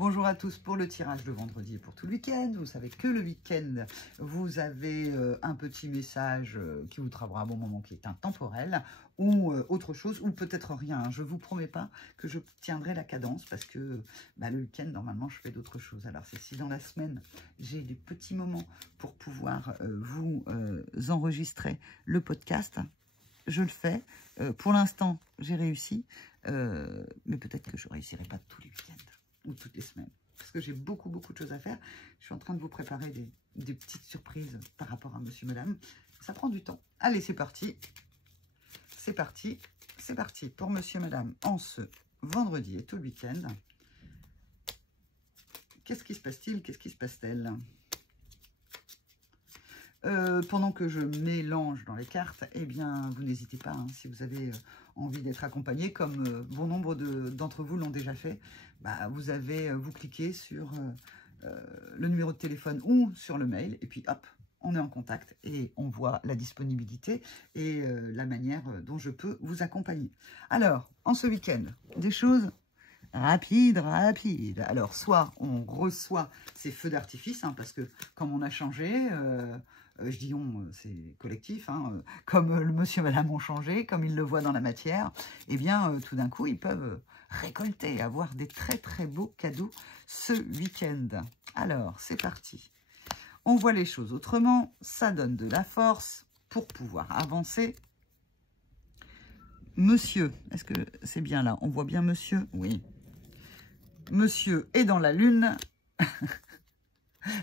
Bonjour à tous pour le tirage de vendredi et pour tout le week-end. Vous savez que le week-end, vous avez un petit message qui vous travaillera à un bon moment, qui est intemporel, ou autre chose, ou peut-être rien. Je ne vous promets pas que je tiendrai la cadence, parce que le week-end, normalement, je fais d'autres choses. Alors, c'est si dans la semaine, j'ai des petits moments pour pouvoir vous enregistrer le podcast, je le fais. Pour l'instant, j'ai réussi, mais peut-être que je ne réussirai pas tous les week-ends ou toutes les semaines, parce que j'ai beaucoup de choses à faire. Je suis en train de vous préparer des petites surprises par rapport à monsieur, madame. Ça prend du temps. Allez, c'est parti. C'est parti. C'est parti pour monsieur, madame, en ce vendredi et tout le week-end. Qu'est-ce qui se passe-t-il? Qu'est-ce qui se passe-t-elle? Pendant que je mélange dans les cartes, eh bien, vous n'hésitez pas, hein, si vous avez envie d'être accompagné, comme bon nombre d'entre vous l'ont déjà fait, vous cliquez sur le numéro de téléphone ou sur le mail, et puis hop, on est en contact et on voit la disponibilité et la manière dont je peux vous accompagner. Alors, en ce week-end, des choses rapides. Alors, soit on reçoit ces feux d'artifice, hein, parce que comme on a changé, je dis on, c'est collectif, hein, comme le monsieur et madame ont changé, comme ils le voient dans la matière, eh bien, tout d'un coup, ils peuvent récolter, avoir des très beaux cadeaux ce week-end. Alors, c'est parti. On voit les choses autrement, ça donne de la force pour pouvoir avancer. Monsieur, est-ce que c'est bien là? On voit bien monsieur? Oui. Monsieur est dans la lune,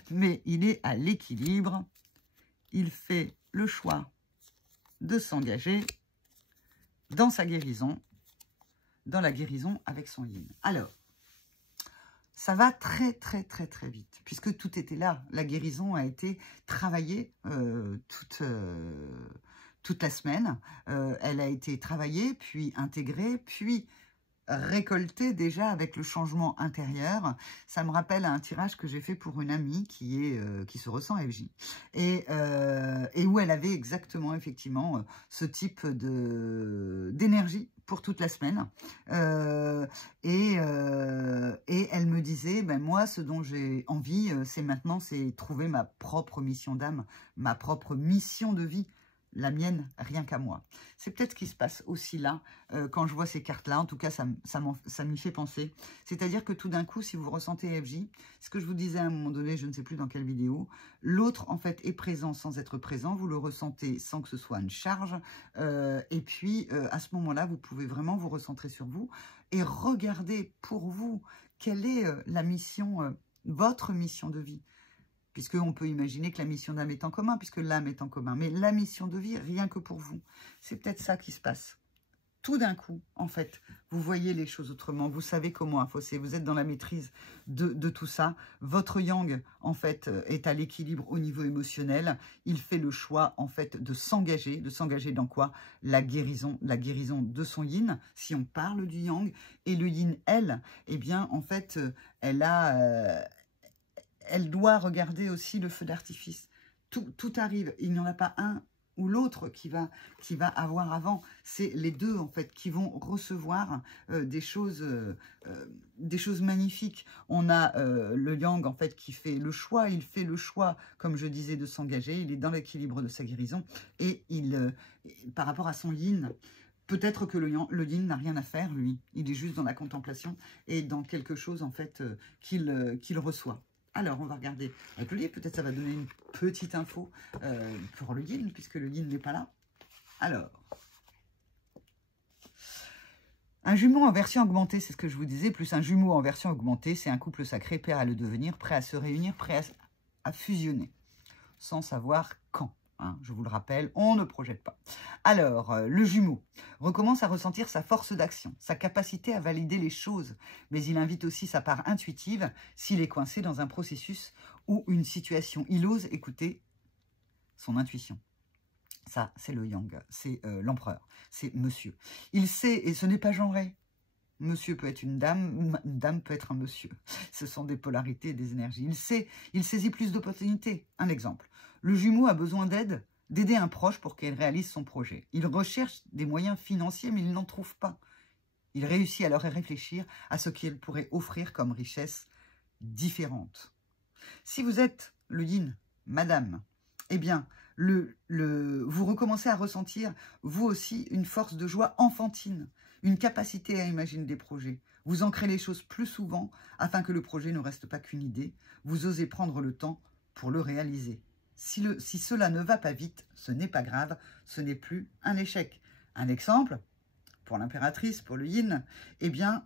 mais il est à l'équilibre. Il fait le choix de s'engager dans sa guérison, dans la guérison avec son yin. Alors, ça va très vite, puisque tout était là. La guérison a été travaillée toute la semaine. Elle a été travaillée, puis intégrée, puis récoltée déjà avec le changement intérieur. Ça me rappelle un tirage que j'ai fait pour une amie qui se ressent FJ et où elle avait exactement effectivement ce type d'énergie pour toute la semaine, et elle me disait, moi ce dont j'ai envie c'est maintenant, c'est trouver ma propre mission d'âme, ma propre mission de vie, la mienne, rien qu'à moi. C'est peut-être ce qui se passe aussi là, quand je vois ces cartes-là. En tout cas, ça m'y fait penser. C'est-à-dire que tout d'un coup, si vous ressentez FJ, ce que je vous disais à un moment donné, je ne sais plus dans quelle vidéo, l'autre, en fait, est présent sans être présent. Vous le ressentez sans que ce soit une charge. Et puis, à ce moment-là, vous pouvez vraiment vous recentrer sur vous et regarder pour vous quelle est la mission, votre mission de vie. Puisqu'on peut imaginer que la mission d'âme est en commun, puisque l'âme est en commun. Mais la mission de vie, rien que pour vous. C'est peut-être ça qui se passe. Tout d'un coup, en fait, vous voyez les choses autrement. Vous savez comment infosser. Vous êtes dans la maîtrise de tout ça. Votre yang, en fait, est à l'équilibre au niveau émotionnel. Il fait le choix, en fait, de s'engager. De s'engager dans quoi? La guérison de son yin, si on parle du yang. Et le yin, elle, eh bien, en fait, elle doit regarder aussi le feu d'artifice. Tout arrive. Il n'y en a pas un ou l'autre qui va avoir avant. C'est les deux, en fait, qui vont recevoir des choses magnifiques. On a le yang, en fait, qui fait le choix. Il fait le choix, comme je disais, de s'engager. Il est dans l'équilibre de sa guérison. Et par rapport à son yin, peut-être que le yin n'a rien à faire, lui. Il est juste dans la contemplation et dans quelque chose, en fait, qu'il reçoit. Alors, on va regarder avec le livre. Peut-être ça va donner une petite info pour le yin, puisque le yin n'est pas là. Alors, un jumeau en version augmentée, c'est ce que je vous disais, plus un jumeau en version augmentée, c'est un couple sacré, prêt à le devenir, prêt à se réunir, prêt à fusionner, sans savoir quand. Hein, je vous le rappelle, on ne projette pas. Alors, le jumeau recommence à ressentir sa force d'action, sa capacité à valider les choses, mais il invite aussi sa part intuitive s'il est coincé dans un processus ou une situation. Il ose écouter son intuition. Ça, c'est le yang, c'est l'empereur, c'est monsieur. Il sait, et ce n'est pas genré. Monsieur peut être une dame peut être un monsieur. Ce sont des polarités et des énergies. Il sait, il saisit plus d'opportunités. Un exemple. Le jumeau a besoin d'aider un proche pour qu'il réalise son projet. Il recherche des moyens financiers, mais il n'en trouve pas. Il réussit alors à réfléchir à ce qu'il pourrait offrir comme richesse différentes. Si vous êtes le yin, madame, eh bien, vous recommencez à ressentir, vous aussi, une force de joie enfantine, une capacité à imaginer des projets. Vous ancrez les choses plus souvent afin que le projet ne reste pas qu'une idée. Vous osez prendre le temps pour le réaliser. Si cela ne va pas vite, ce n'est pas grave, ce n'est plus un échec. Un exemple, pour l'impératrice, pour le yin, eh bien,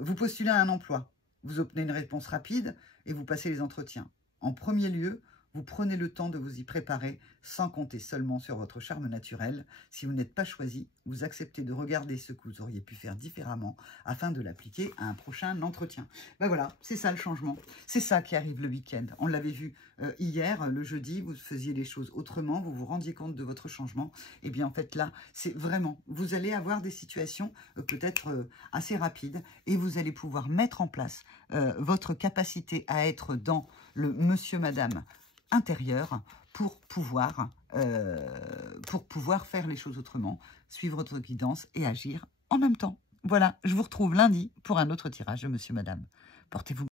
vous postulez à un emploi. Vous obtenez une réponse rapide et vous passez les entretiens. En premier lieu, vous prenez le temps de vous y préparer sans compter seulement sur votre charme naturel. Si vous n'êtes pas choisi, vous acceptez de regarder ce que vous auriez pu faire différemment afin de l'appliquer à un prochain entretien. Ben voilà, c'est ça le changement. C'est ça qui arrive le week-end. On l'avait vu hier, le jeudi, vous faisiez les choses autrement, vous vous rendiez compte de votre changement. Et bien en fait là, c'est vraiment, vous allez avoir des situations peut-être assez rapides et vous allez pouvoir mettre en place votre capacité à être dans le monsieur, madame, intérieur pour pouvoir faire les choses autrement, suivre votre guidance et agir en même temps. Voilà, je vous retrouve lundi pour un autre tirage de Monsieur Madame. Portez-vous